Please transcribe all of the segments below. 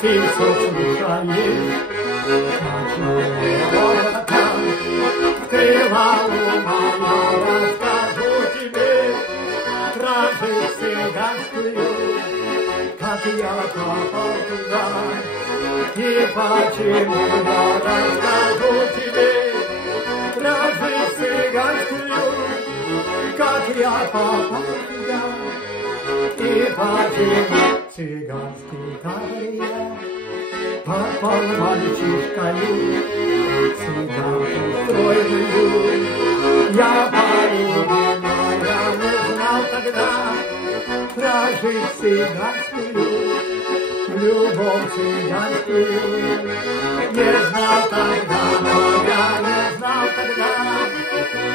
ты все слушаешь, ночного там. Крыла луна, я расскажу тебе про жизнь цыганскую, как я попал туда. И почему я расскажу тебе про жизнь цыганскую, как я попал туда. И почему цыганский кавалер попал мальчишкою цыганку стройную. Я полюбимая не знал тогда про жизнь цыганскую, любовь цыганскую. Не знал тогда, но я не знал тогда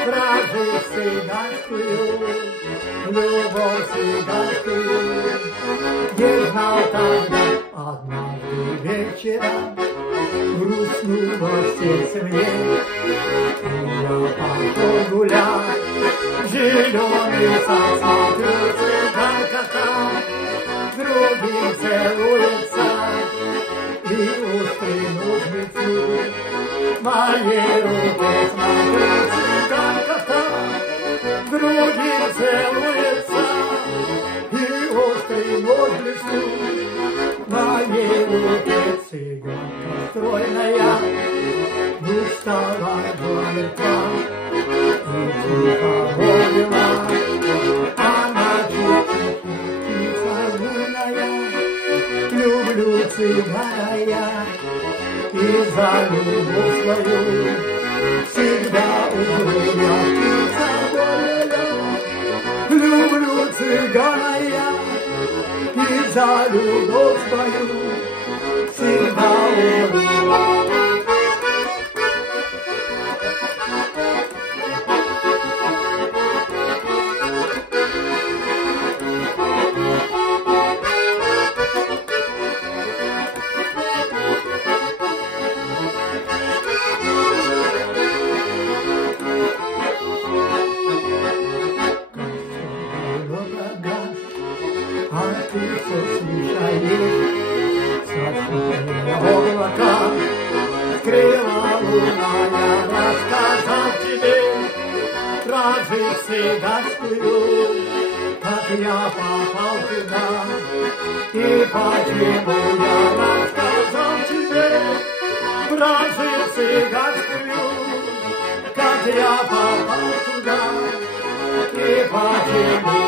про жизнь цыганскую, любовь цыганскую. Не знал тогда. Однажды вечером грустнуло сердце мне, и я пошел гулять. Зеленый сад, смотрю, цыганка там другим целуется, и острый нож в лицу моей руке. Смотрю, цыганка там другим целуется, и острый нож в лицу моей руке. Цыганка стройная встала до лица и тихо молвила, она птица бурная, люблю цыгана я, и за любовь свою всегда умру я. Птица бурная, люблю цыгана я, и за любовь свою всегда умру. А ты все слушаешь, сладкие облака, скрыла луна. Я рассказал тебе про жизнь цыганскую, как я попал туда. И почему я рассказал тебе про жизнь цыганскую, как я попал туда. И почему